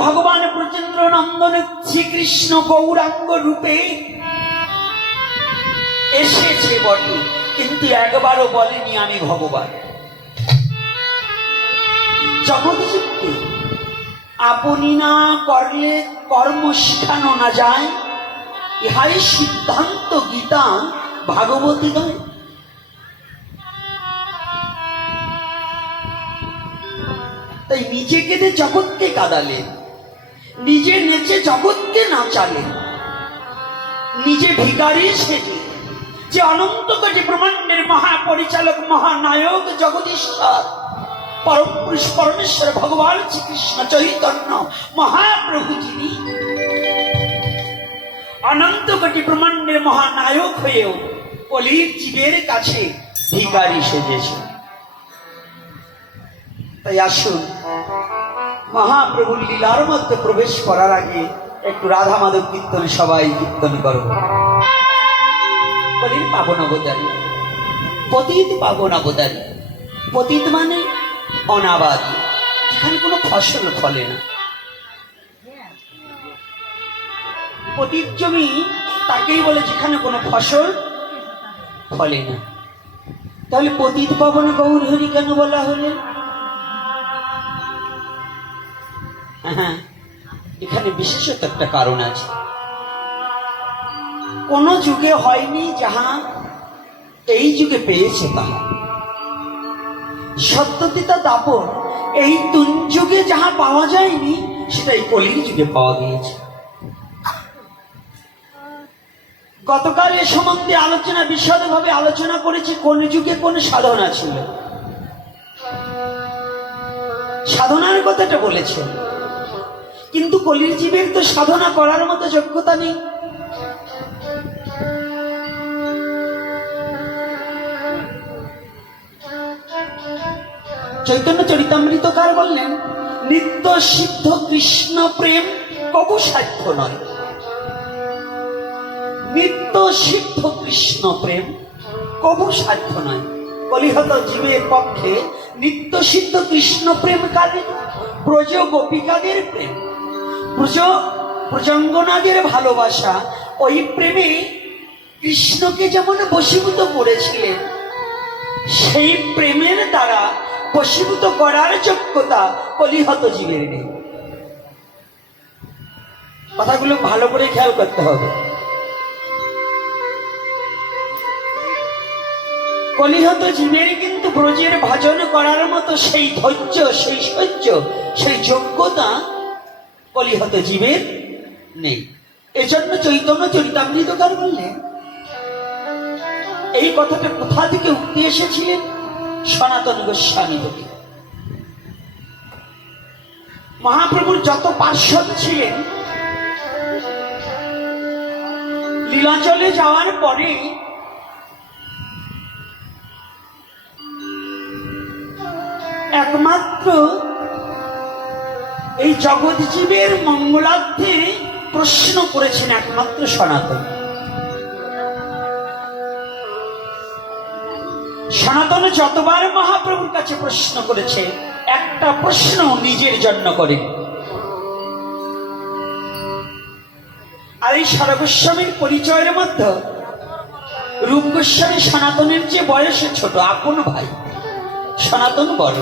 ভগবান ব্রজেন্দ্র নন্দন শ্রীকৃষ্ণ গৌরাঙ্গ রূপে এসেছে বটে। কিন্তু একবারও বলেনি আমি ভগবান। জগৎজীবকে আপনি না করলে কর্ম শিখানো না যায়, ইহাই সিদ্ধান্ত গীতা ভাগবতী নয় তাই নিজে কেঁদে জগৎকে কাঁদালেন নিজে নেচে জগৎকে নাচালেন নিজে ভিকারি সেজে যে অনন্ত কোটি ব্রহ্মাণ্ডের মহাপরিচালক, মহানায়ক জগদীশ্বর, পরম পুরুষ পরমেশ্বর ভগবান শ্রীকৃষ্ণ চৈতন্য মহাপ্রভু যিনি। অনন্ত কোটি ব্রহ্মাণ্ডের মহানায়ক হয়েও কলির জীবের কাছে ভিকারি সেজেছে। তাই আসুন মহাপ্রভুর লীলার মধ্যে প্রবেশ করার আগে একটু রাধা মাধব কীর্তন, সবাই কীর্তন করো। বলেন পাবন অবতারী, পতিত পাবন অবতারী, পতিত মানে অনাবাদ যেখানে কোনো ফসল ফলে না। পতিত জমি তাকেই বলে যেখানে কোনো ফসল ফলে না। তাহলে পতিত পাবন গৌর হরি কেন বলা হলো? হ্যাঁ। এখানে বিশেষত একটা কারণ আছে। কোন যুগে হয়নি যাহা এই যুগে পেয়েছে তাহা। সত্যতিতা দাপন এই তুন যুগে যাহা পাওয়া যায়নি সেটাই কলির যুগে পাওয়া গিয়েছে। গতকাল এ সম্বন্ধে আলোচনা, বিশদভাবে আলোচনা করেছি, কোন যুগে কোন সাধনা ছিল। সাধনার কথাটা বলেছে কিন্তু কলির জীবের তো সাধনা করার মতো যোগ্যতা নেই। চৈতন্য চরিতামৃতকার বললেন, নিত্য সিদ্ধ কৃষ্ণ প্রেম কবু সাধ্য নয়। নিত্য সিদ্ধ কৃষ্ণ প্রেম কবু সাধ্য নয়। কলিহত জীবের পক্ষে নিত্য সিদ্ধ কৃষ্ণ প্রেম কাদের? ব্রজ গোপিকাদের প্রেম। প্রজঙ্গনাদের ভালোবাসা। ওই প্রেমে কৃষ্ণকে যেমন বশীভূত করেছিলেন, সেই প্রেমের দ্বারা বশীভূত করার যোগ্যতা কলিহত জীবের নেই। কথাগুলো ভালো করে খেয়াল করতে হবে। কলিহত জীবের কিন্তু ব্রজের ভাজন করার মতো সেই ধৈর্য, সেই সহ্য, সেই যোগ্যতা কলিহত জীবের নেই। এজন্য চৈতন্য চরিতামৃতকার বললেন এই কথাটা কোথা থেকে উঠতে এসেছিলেন সনাতন গোস্বামী থেকে মহাপ্রভুর যত পার্শ্বদ ছিলেন, লীলাচলে যাওয়ার পরে একমাত্র এই জগৎজীবের মঙ্গলার্থে প্রশ্ন করেছেন একমাত্র সনাতন। সনাতন যতবার মহাপ্রভুর কাছে প্রশ্ন করেছে, একটা প্রশ্ন নিজের জন্য করে। আর এই সরগোস্বামীর পরিচয়ের মধ্যে রূপ গোস্বামী সনাতনের যে বয়সে ছোট, আপন ভাই, সনাতন বড়।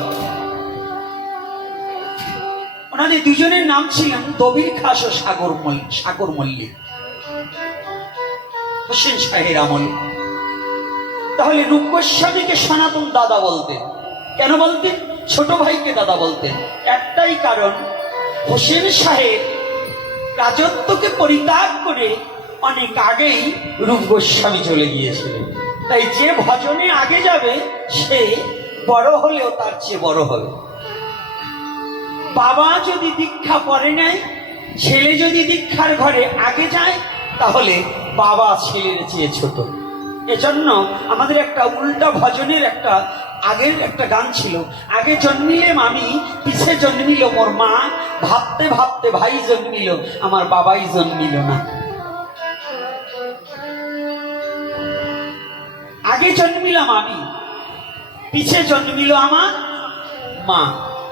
ওনাদের দুজনের নাম ছিলেন দবির খাস ও সাগর সাগর মল্লিক। হোসেন শাহের আমলে। তাহলে রূপ গোস্বামীকে সনাতন দাদা বলতেন। কেন বলতেন? ছোট ভাইকে দাদা বলতেন। একটাই কারণ, হোসেন সাহেব রাজত্বকে পরিত্যাগ করে অনেক আগেই রূপ গোস্বামী চলে গিয়েছিলেন। তাই যে ভজনে আগে যাবে, সে বড় হলেও তার চেয়ে বড় হবে। বাবা যদি দীক্ষা পরে নেয়, ছেলে যদি দীক্ষার ঘরে আগে যায়, তাহলে বাবা ছেলের চেয়ে ছোট। এজন্য আমাদের একটা উল্টা ভজনের একটা আগের একটা গান ছিল। আগে জন্মিলে মামি, পিছে জন্মিল মোর মা, ভাবতে ভাবতে ভাই জন্মিল, আমার বাবাই জন্মিল না। আগে জন্মিলাম আমি পিছে জন্মিল আমার মা।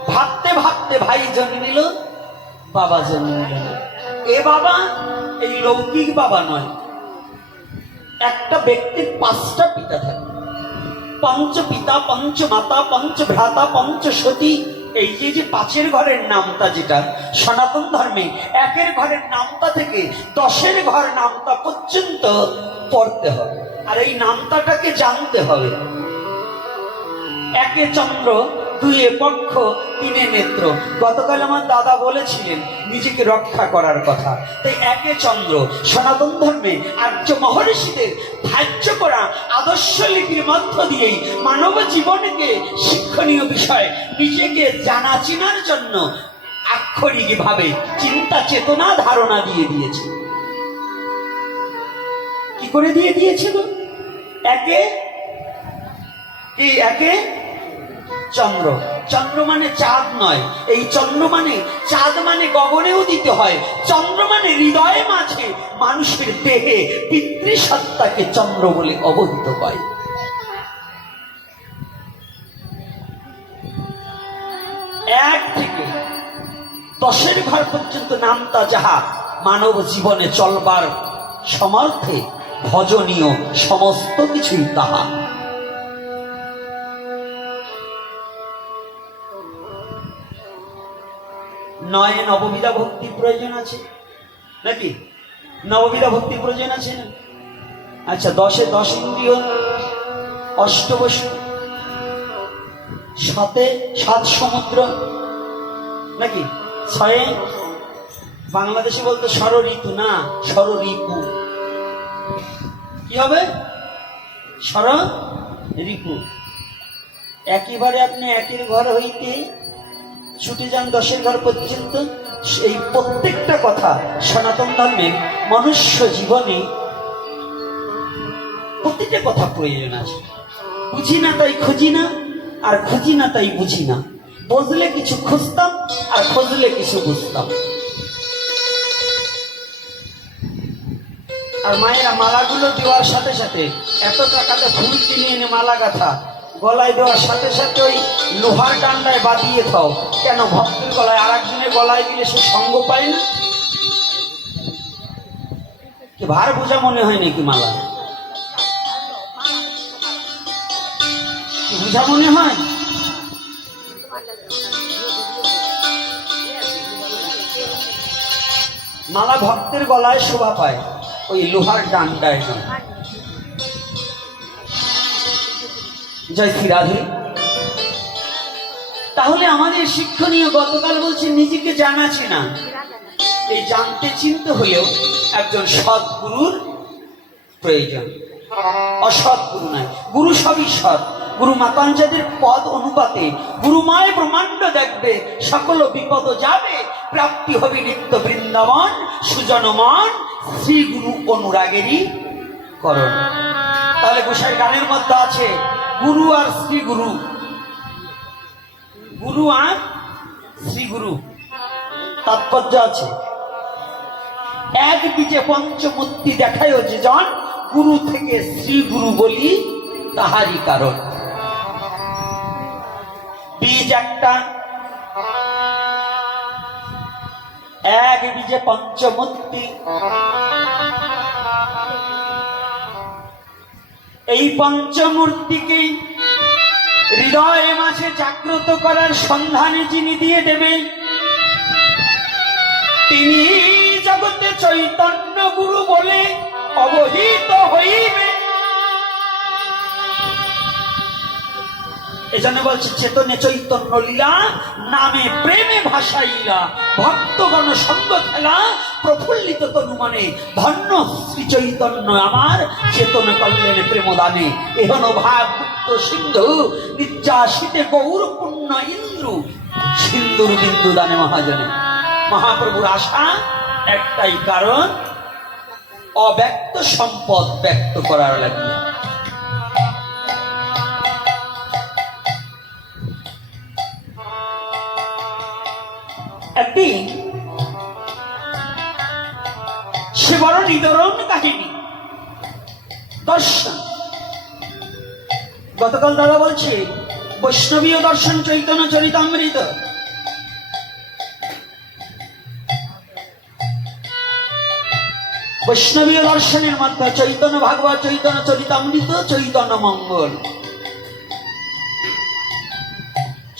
ভাবতে ভাবতে ভাই জন্মিল বাবা জন্ম নিল। এ বাবা এই লৌকিক বাবা নয়। একটা ব্যক্তির পাঁচটা পিতা থাকে। পঞ্চ পিতা, পঞ্চ মাতা, পঞ্চ ভ্রাতা, পঞ্চ সতী। এই যে যে পাঁচের ঘরের নামটা যেটা, সনাতন ধর্মে একের ঘরের নামটা থেকে দশের ঘর নামটা পর্যন্ত পড়তে হবে। আর এই নামটাটাকে জানতে হবে। একে চন্দ্র দুয়ে পক্ষ তিনে নেত্র। গতকাল আমার দাদা বলেছিলেন, নিজেকে রক্ষা করার কথা। তাই একে চন্দ্র, সনাতন ধর্মে আর্য মহর্ষিদের ধার্য করা আদর্শ লিপির মধ্য দিয়েই মানব জীবনকে শিক্ষণীয় বিষয়। নিজেকে জানা চিনার জন্য আক্ষরিক ভাবে চিন্তা চেতনা ধারণা দিয়ে দিয়েছে। কি করে দিয়ে দিয়েছিল একে? কি একে? চন্দ্র। চন্দ্র মানে চাঁদ নয়। এই চন্দ্র মানে চাঁদ মানে গগনেও দিতে হয়। চন্দ্র মানে হৃদয়ে মাঝে মানুষের দেহে পিতৃসত্তাকে চন্দ্র বলে অবহিত হয়। এক থেকে দশের ঘর পর্যন্ত নামতা যাহা, মানব জীবনে চলবার সমর্থে ভজনীয় সমস্ত কিছুই তাহা। নয়, নববিধা ভক্তির প্রয়োজন আছে? নাকি? নববিধা ভক্তির প্রয়োজন আছে না? আচ্ছা দশে দশ ইন্দ্রিয় অষ্টবসু সাতে সাত সমুদ্র, নাকি? ছয়ে? বাংলাদেশে বলতো ষড় ঋতু না ষড় রিপু কি হবে? ষড় রিপু একেবারে আপনি একের ঘর হইতে ছুটে যান দশের ঘর পর্যন্ত। এই প্রত্যেকটা কথা সনাতন ধর্মে মনুষ্য জীবনে প্রতিটা কথা প্রয়োজন আছে। বুঝি না তাই খুঁজি না, আর খুঁজি না তাই বুঝি না। বুঝলে কিছু খুঁজতাম, আর খুঁজলে কিছু বুঝতাম। আর মায়েরা মালাগুলো দেওয়ার সাথে সাথে এত টাকাতে ফুল কিনে এনে মালা গাথা। গলায় দেওয়ার সাথে সাথে ওই লোহার ডান্ডায় বাঁধিয়ে থাও কেন ভক্তের গলায়? আর একজনের গলায় দিলে সে সঙ্গ পায় না? কি ভার বোঝা মনে হয় নাকি মালা? বোঝা মনে হয়? মালা ভক্তের গলায় শোভা পায়, ওই লোহার ডান্ডায়। জয় শ্রী রাধে। তাহলে আমাদের শিক্ষণীয় গতকাল বলছে, নিজেকে জানাছি না। এই জানতে চিনতে হলেও একজন সৎ গুরুর প্রয়োজন। অসৎ গুরু নয়, গুরু সবই সৎ। গুরু মাতাঞ্জাদের পদ অনুপাতে গুরুমায় ব্রহ্মাণ্ড দেখবে, সকল বিপদ যাবে, প্রাপ্তি হবে নিত্য বৃন্দাবন, সুজনমান শ্রী গুরু অনুরাগেরই করণ। তাহলে গোসাই গানের মধ্যে আছে গুরু আর শ্রী গুরু। গুরু আর শ্রী গুরু। তাৎপর্য আছে। এক বীজে পঞ্চমূর্তি দেখায় যে জন গুরু থেকে শ্রী গুরু বলি তাহারই কারণ। বীজ একটা। এক বীজে পঞ্চমূর্তি এই পঞ্চমূর্তিকে হৃদয়ে মাসে জাগ্রত করার সন্ধানে যিনি দিয়ে দেবেন, তিনি জগতে চৈতন্য গুরু বলে অবহিত হইবে এজন্য বলছে, চেতনে চৈতন্য লীলা, নামে প্রেমে ভাসাইলা, ভক্তগণ সঙ্গ খেলা, প্রফুল্লিত তনু মানে ধন্য শ্রী চৈতন্য আমার চেতন কল্যাণে প্রেমদানে। এহন ভাগ সিন্ধু, নির্যাসিতে গৌর পুণ্য ইন্দ্র, সিন্ধুর বিন্দু দানে মহাজনে। মহাপ্রভুর আশা একটাই কারণ, অব্যক্ত সম্পদ ব্যক্ত করার লাগিয়া একটি সে বড় নিদরণ কাহিনী দর্শন গতকাল দাদা বলছে বৈষ্ণবীয় দর্শন চৈতন্য চরিতামৃত বৈষ্ণবীয় দর্শনের মধ্যে চৈতন্য ভাগবত, চৈতন্য চরিতামৃত চৈতন্য মঙ্গল।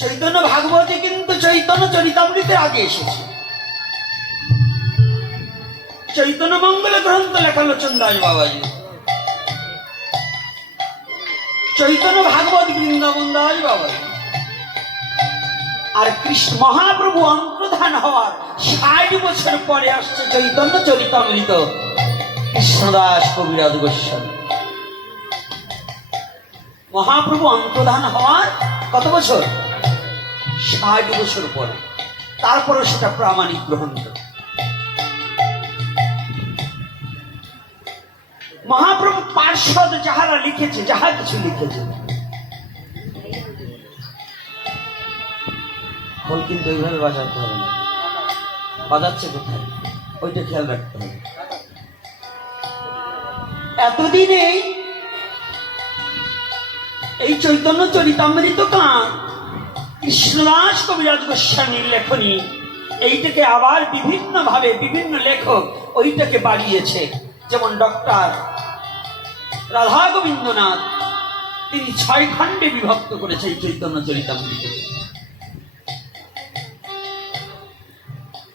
চৈতন্য ভাগবতে কিন্তু চৈতন্য চরিতামৃতের আগে এসেছে। চৈতন্য মঙ্গল গ্রন্থ লেখালো চন্দাস বাবাজি। চৈতন্য ভাগবত বৃন্দাবন দাস বাবাজি। আর কৃষ্ণ মহাপ্রভু অন্তর্ধান হওয়ার ষাট বছর পরে আসছে চৈতন্য চরিতামৃত। কৃষ্ণদাস কবিরাজ গোস্বামী। মহাপ্রভু অন্তর্ধান হওয়ার কত বছর? ষাট বছর পরে তারপরে সেটা প্রামাণিক গ্রহণ করে মহাপ্রভু পার্শ্বদ যাহারা লিখেছে, যাহা কিছু লিখেছে। খোল কিন্তু ওইভাবে বাজাতে হবে না। বাজাচ্ছে কোথায়? ওইটা খেয়াল রাখতে হবে। এতদিনে এই চৈতন্য চরিতামৃত গান কৃষ্ণদাস কবিরাজ গোস্বামীর লেখনী। এইটাকে আবার বিভিন্ন ভাবে বিভিন্ন লেখক ওইটাকে বাড়িয়েছে। যেমন ডক্টর রাধা গোবিন্দনাথ তিনি ছয় খণ্ডে বিভক্ত করেছে এই চৈতন্য চরিতামৃতকে।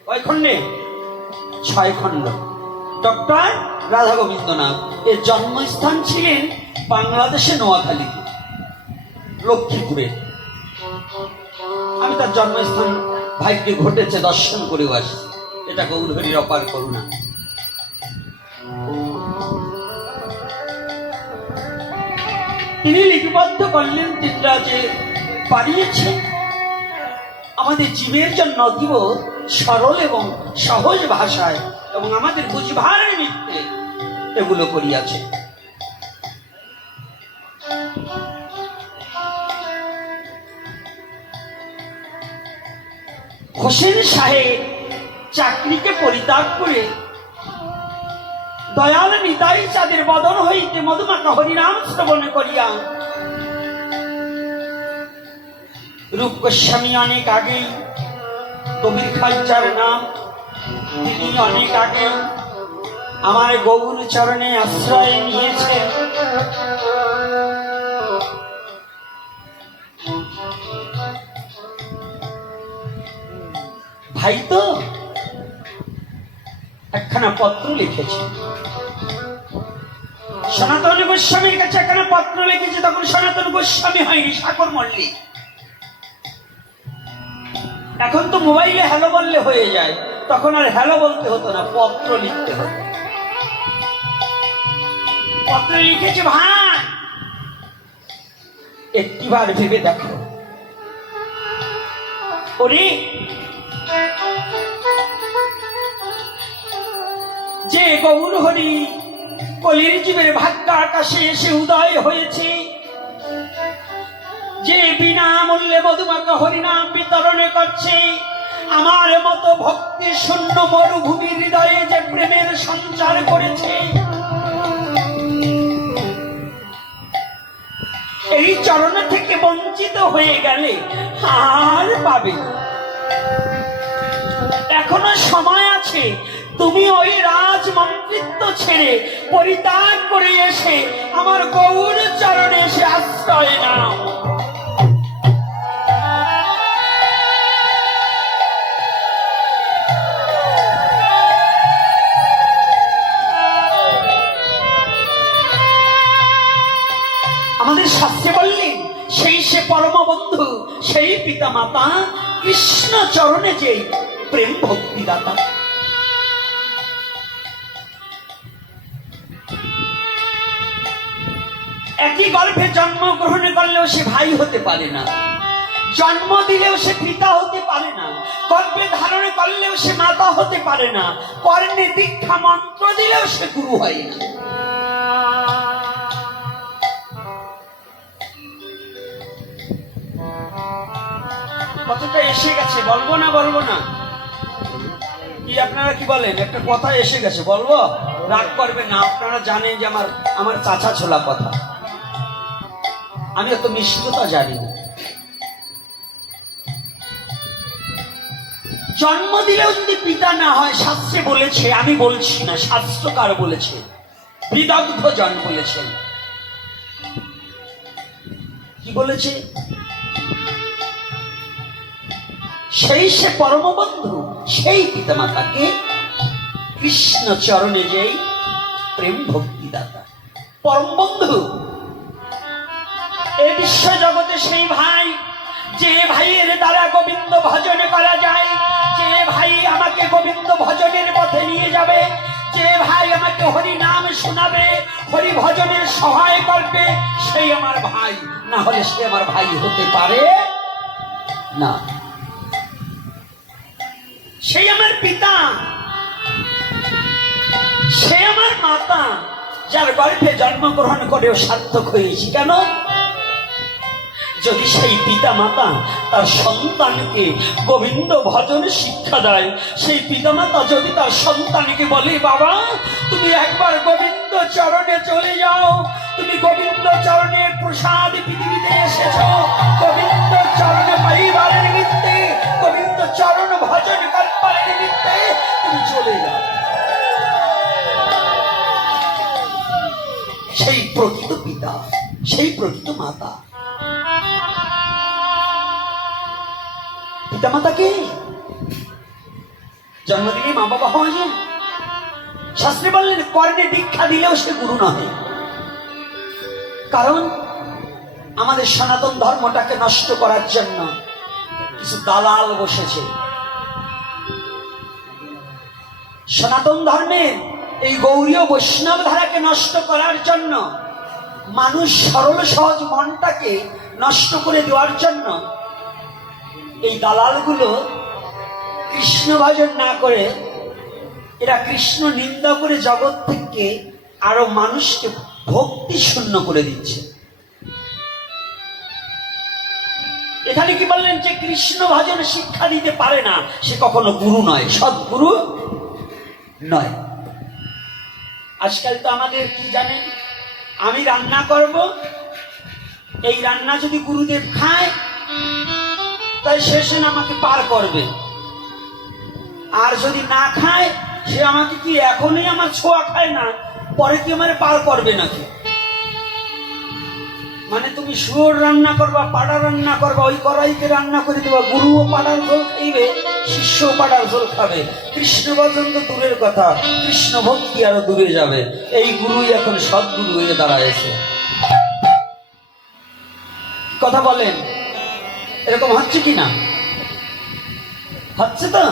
কয় খণ্ডে? ছয় খণ্ড। ডক্টর রাধা গোবিন্দনাথ এর জন্মস্থান ছিলেন বাংলাদেশে নোয়াখালীতে, লক্ষ্মীপুরে। আমি তার জন্মস্থান ভাগ্যে ঘটেছে দর্শন করেও আসি। এটা গৌরহরির অপার করুণা। তিনি লিপিবদ্ধ করলেন তিনরা যে বাড়িয়েছেন আমাদের জীবের জন্য অতীব সরল এবং সহজ ভাষায় এবং আমাদের বুঝবার নিমিত্তে এগুলো করিয়াছে। হোসেন সাহেব চাকরিকে পরিত্যাগ করে দয়াল নিতাই চাঁদের বদন হইতে মধুমাখা হরিনাম শ্রবণ করিয়া রূপ গোস্বামী অনেক আগেই কবির খালচার নাম। তিনি অনেক আগে আমার গৌর চরণে আশ্রয় নিয়েছেন। ভাই তো একখানা পত্র লিখেছে। সনাতন গোস্বামীর কাছে একখানা পত্র লিখেছে, তখন সনাতন গোস্বামী হয়নি, সাগর মল্লিক। এখন তো মোবাইলে হ্যালো বললে হয়ে যায়, তখন আর হ্যালো বলতে হতো না, পত্র লিখতে হতো। পত্র লিখেছে ভাই। একটিবার ভেবে দেখো। ওরে যে গৌর হরি কলির জীবের ভাগ্য আকাশে এসে উদয় হয়েছে যে বিনামূল্যে মধুমাখা হরিনাম বিতরণে করছে, আমার মতো ভক্তি শূন্য মরুভূমির হৃদয়ে যে প্রেমের সঞ্চার করেছে এই চরণ থেকে বঞ্চিত হয়ে গেলে আর পাবে। এখনও সময় আছে তুমি ওই রাজমন্ত্রিত্ব ছেড়ে পরিত্যাগ করে এসে আমার গৌর চরণে এসে আশ্রয় নাও। আমাদের বললেন সেই সে পরম বন্ধু সেই পিতা মাতা কৃষ্ণ চরণে যে প্রেম ভক্তি গল্পে জন্মগ্রহণ করলেও সে ভাই হতে পারে না। জন্ম দিলেও সে পিতা হতে পারে না। গর্ভে ধারণ করলেও সে মাতা হতে পারে না। কর্ণে দীক্ষা মন্ত্র দিলেও সে গুরু হয় না। কতটা এসে গেছে, বলব না বলব না? কি আপনারা কি বলেন? একটা কথা এসে গেছে, বলব? রাগ করবে না, আপনারা জানেন যে আমার আমার চাচা ছোলা কথা। আমি এত মিষ্টতা জানি না জন্ম দিলেও যদি পিতা না হয়, শাস্ত্রে বলেছে, আমি বলছি না, শাস্ত্রকার বলেছে, বিদগ্ধ জন বলেছেন কি বলেছে? সেই সে পরমবন্ধু, সেই পিতামাতাকে কৃষ্ণ চরণে যেই প্রেম ভক্তিদাতা। পরম বন্ধু এই বিশ্ব জগতে সেই ভাই, যে ভাইয়ের দ্বারা গোবিন্দ ভজন করা যায়, যে ভাই আমাকে গোবিন্দ ভজনের পথে নিয়ে যাবে, যে ভাই আমাকে হরি নাম শোনাবে, হরি ভজনের সহায় করবে, সেই আমার ভাই। না হলে সে আমার ভাই হতে পারে না। সেই আমার পিতা, সে আমার মাতা, যার গর্ভে জন্মগ্রহণ করেও সার্থক হয়েছি। কেন? যদি সেই পিতা মাতা তার সন্তানকে গোবিন্দ ভজন শিক্ষা দেয়, সেই পিতা মাতা যদি তার সন্তানকে বলে, বাবা, তুমি একবার গোবিন্দ চরণে চলে যাও, তুমি গোবিন্দ চরণের প্রসাদ পৃথিবীতে এসেছ, গোবিন্দ চরণে পাইবার নিমিত্তে, গোবিন্দ চরণ ভজন করবার নিমিত্তে তুমি চলে যাও। সেই প্রকৃত পিতা, সেই প্রকৃত মাতা পিতা মাতাকে জন্মদিনে মা বাবা হওয়া যায়। শাস্ত্রী বললেন, কর্ণে দীক্ষা দিলেও সে গুরু নহে। কারণ আমাদের সনাতন ধর্মটাকে নষ্ট করার জন্য কিছু দালাল বসেছে। সনাতন ধর্মের এই গৌরীয় বৈষ্ণব ধারাকে নষ্ট করার জন্য মানুষ সরল সহজ মনটাকে নষ্ট করে দেওয়ার জন্য এই দালালগুলো কৃষ্ণ ভজন না করে, এরা কৃষ্ণ নিন্দা করে জগৎ থেকে আরও মানুষকে ভক্তি শূন্য করে দিচ্ছে। এখানে কি বললেন যে কৃষ্ণ ভজন শিক্ষা দিতে পারে না? সে কখনো গুরু নয়, সদ্গুরু নয়। আজকাল তো আমাদের কি জানেন? আমি রান্না করব, এই রান্না যদি গুরুদেব খায় তাই শেষে আমাকে পার করবে। আর যদি না খায়, সে আমাকে কি এখনই আমার ছোঁয়া খায় না? পরে কি আমার পার করবে নাকি? মানে তুমি শুয়োর রান্না করবা, পাড়া রান্না করবা, ওই কড়াইতে রান্না করে দেবা, গুরুও পাড়ার ঝোল খাইবে শিষ্য পাড়ার ঝোল খাবে। কৃষ্ণ ভজন তো দূরের কথা, কৃষ্ণ ভক্তি আরও দূরে যাবে। এই গুরুই এখন সদ্গুরু হয়ে দাঁড়ায়ছে কথা বলেন। এরকম হচ্ছে কি না? হচ্ছে তো?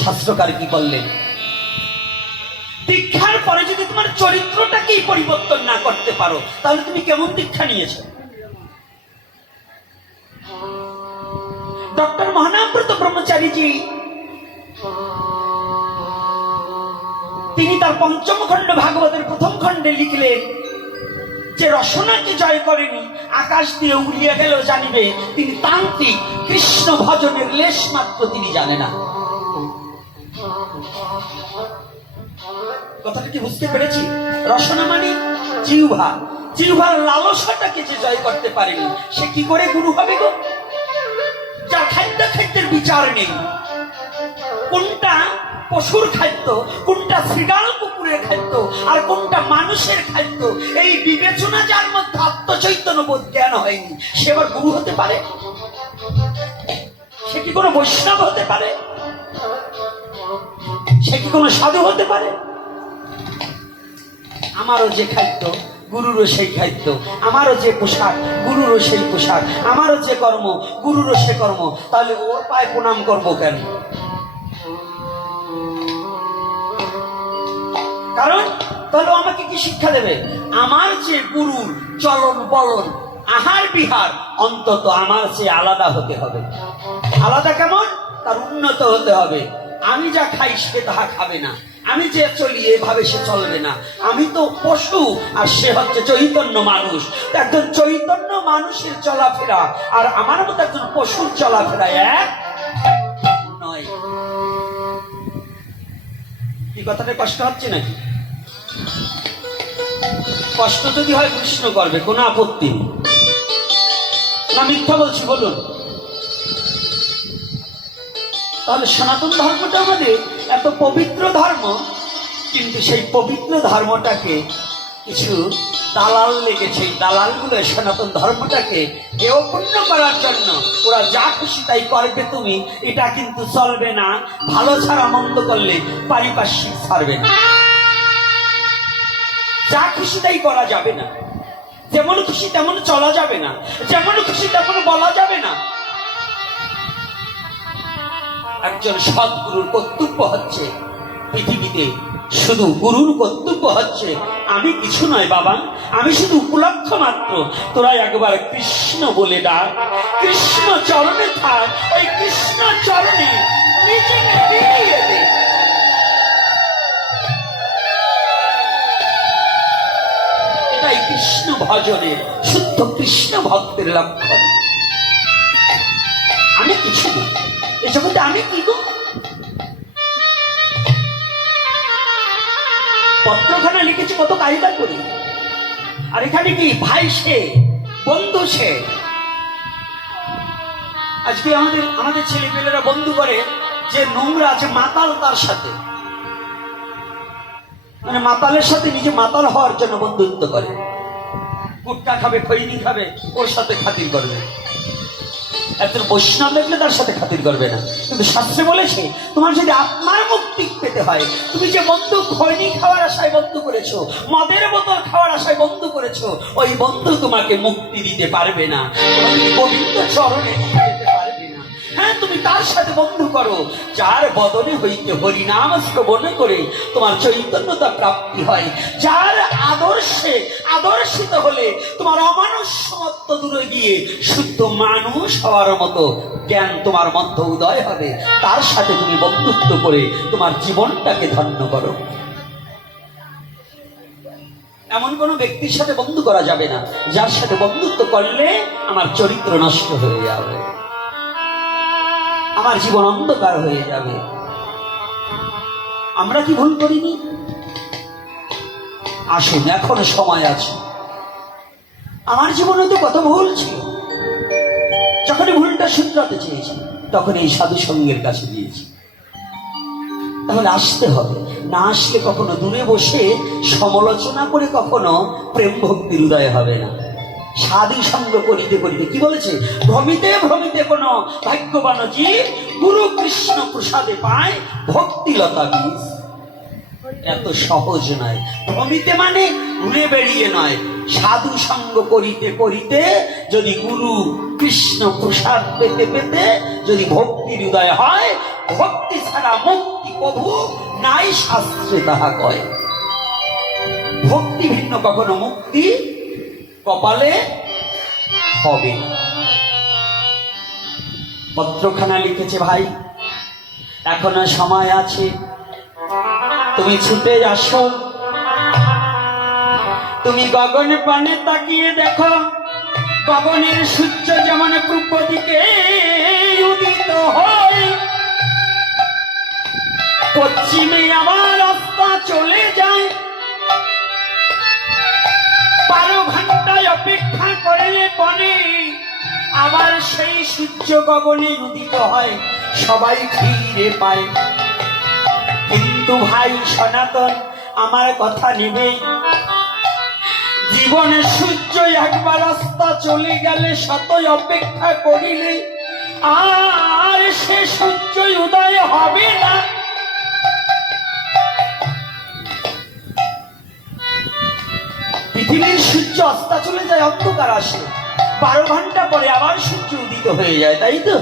শাস্ত্রকার কি করলেন দীক্ষার পরে যদি তোমার চরিত্রটাকেই পরিবর্তন না করতে পারো, তাহলে তুমি কেমন দীক্ষা নিয়েছো? ডক্টর মহানামব্রত ব্রহ্মচারীজি, তিনি তার পঞ্চম খণ্ড ভাগবতের প্রথম খণ্ডে লিখলেন যে রসনাকে জয় করেনি, আকাশ দিয়ে উড়িয়ে গেল জানিবে, তিনি তান্ত্রিক, কৃষ্ণ ভজনের লেশ মাত্র তিনি জানে না। কথাটা কি বুঝতে পেরেছি? রসনা মানে জিহ্বা। জিহ্বার লালসাটাকে যে জয় করতে পারেনি, সে কি করে গুরু হবে গো? যার খাদ্য খাদ্যের বিচার নেই। কোনটা পশুর খাদ্য, কোনটা শ্রীগাল কুকুরের খাদ্য আর কোনটা মানুষের খাদ্য? এই বিবেচনা যার মধ্যে আত্মচৈতন্য বোধ জ্ঞান হয়নি, সে আবার গুরু হতে পারে? সে কি কোনো বৈষ্ণব হতে পারে? সে কি কোনো সাধু হতে পারে? আমারও যে খাদ্য, গুরুরও সেই খাদ্য, আমারও যে পোশাক, গুরুরও সেই পোশাক, আমারও যে কর্ম, গুরুরও সে কর্ম, তাহলে ওর পায়ে প্রণাম করব কেন? কারণ, তাহলে আমাকে কি শিক্ষা দেবে? আমার যে গুরুর চলন বলন, আহার বিহার অন্তত আমার চেয়ে আলাদা হতে হবে। আলাদা কেমন? তার উন্নত হতে হবে। আমি যা খাই সে তাহা খাবে না। আমি যে চলি এভাবে সে চলবে না। আমি তো পশু, আর সে হচ্ছে চৈতন্য মানুষ। একজন চৈতন্য মানুষের চলাফেরা, আর আমার মতো একজন পশুর চলাফেরা এক কি কথাটা কষ্ট হচ্ছে নাকি? কষ্ট যদি হয় কৃষ্ণ করবে, কোনো আপত্তি না, মিথ্যা বলছি, বলুন। তাহলে সনাতন ধর্মটা আমাদের এত পবিত্র ধর্ম, কিন্তু সেই পবিত্র ধর্মটাকে কিছু দালাল লেগেছে দালালগুলো সনাতন ধর্মটাকে দেহপূর্ণ করার জন্য। ওরা যা খুশি তাই করবে তুমি। এটা কিন্তু চলবে না। ভালো ছাড়া মন্দ করলে পারিপার্শ্বিক ছাড়বে না। যা খুশি তাই করা যাবে না। যেমন খুশি তেমন চলা যাবে না। যেমন খুশি তেমন বলা যাবে না। একজন সৎগুরুর কর্তব্য হচ্ছে পৃথিবীতে শুধু গুরুর কর্তব্য হচ্ছে, আমি কিছু নয় বাবা, আমি শুধু উপলক্ষ মাত্র। তোরা একবার কৃষ্ণ বলে ডাক। কৃষ্ণ চরণে থাক, ওই কৃষ্ণ চরণে নিজেকে বিলিয়ে দে। এটাই কৃষ্ণ ভজনের শুদ্ধ কৃষ্ণ ভক্তের লক্ষণ। আমি কিছু না এ জগতে আমি কি গো? পত্রখানা লিখেছি, কত কায়দা করি। আর এখানে কি? ভাই সে, বন্ধু সে। আজকে আমাদের আমাদের ছেলেপেলেরা বন্ধু করে, যে নোংরা আছে মাতাল তার সাথে। মানে মাতালের সাথে নিজে মাতাল হওয়ার জন্য বন্ধুত্ব করে। গুটকা খাবে খৈনি খাবে, ওর সাথে খাতির করবে। একজন বৈষ্ণব দেখলে তার সাথে খাতির করবে না। কিন্তু শাস্ত্রে বলেছে তোমার যদি আত্মার মুক্তি পেতে হয়, তুমি যে বন্ধু খৈনি খাওয়ার আশায় বন্ধ করেছ, মদের বোতল খাওয়ার আশায় বন্ধ করেছ, ওই বন্ধু তোমাকে মুক্তি দিতে পারবে না। গোবিন্দ চরণে তার সাথে বন্ধু করো। যার বদলে হইতে হরিনাম শ্রবণ করে তোমার চৈতন্যতা প্রাপ্তি হয়। যার আদর্শে আদর্শিত হলে তোমার অমানুষ্যত্ব দূরে গিয়ে শুদ্ধ মানুষ হওয়ার মতো জ্ঞান তোমার মধ্যে উদয় হবে। তার সাথে তুমি বন্ধুত্ব করে তোমার জীবনটাকে ধন্য করো। এমন কোনো ব্যক্তির সাথে বন্ধু করা যাবে না। যার সাথে বন্ধুত্ব করলে আমার চরিত্র নষ্ট হয়ে যাবে। আমার জীবন অন্ধকার হয়ে যাবে। আমরা কি ভুল করিনি? আসুন, এখনও সময় আছে। আমার জীবনে তো কত ভুল ছিল। যখনই ভুলটা শুধরাতে চেয়েছি, তখন এই সাধু সঙ্গের কাছে দিয়েছি তাহলে আসতে হবে। না আসলে কখনো দূরে বসে সমালোচনা করে কখনো প্রেম ভক্তির উদয় হবে না। সাধু সঙ্গ করিতে করিতে কি বলেছে? ভ্রমিতে ভ্রমিতে কোন ভাগ্যবান জীব গুরু কৃষ্ণ প্রসাদে পায় ভক্তিলতা বীজ। এত সহজ নয়। ভ্রমিতে মানে ঘুরে বেরিয়ে নয়। সাধু সঙ্গ করিতে করিতে যদি গুরু কৃষ্ণ প্রসাদ পেতে পেতে যদি ভক্তির উদয় হয়, ভক্তি ছাড়া মুক্তি প্রভু নাই শাস্ত্রে তাহা কয়। ভক্তি ভিন্ন কখনো মুক্তি কপালে হবে পত্রখানা লিখেছে ভাই, এখনও সময় আছে। তুমি ছুটে আসো। তুমি গগন পানে তাকিয়ে দেখো, গগনের সূর্য যেমন পূর্ব দিকে উদিত হয়, পশ্চিমে আবার রাস্তা চলে যায়। বারো ঘন্টায় অপেক্ষা করলে পরে আবার সেই সূর্য গগনে উদিত হয়, সবাই ফিরে পায়। কিন্তু ভাই সনাতন, আমার কথা নেবে। জীবনের সূর্য একবার চলে গেলে শতই অপেক্ষা করিলে, আর সে সূর্য উদয় হবে না। পৃথিবীর সূর্য অস্তা চলে যায়, অন্ধকার আসে। বারো ঘণ্টা পরে আবার সূর্য উদিত হয়ে যায়, তাই তো?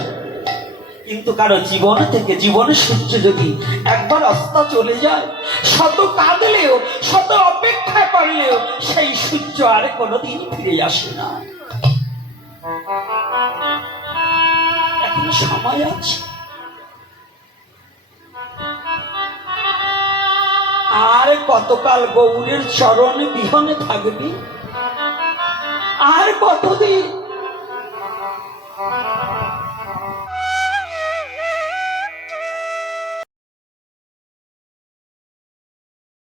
কিন্তু কারও জীবন থেকে জীবনের সূর্য যদি একবার অস্তা চলে যায়, শত কাঁদলেও, শত অপেক্ষা করলেও সেই সূর্য আর কোনোদিন ফিরে আসে না। এখনও সময় আছে? আর কতকাল গৌরের চরণ বিহনে থাকবি? আর কতদিন?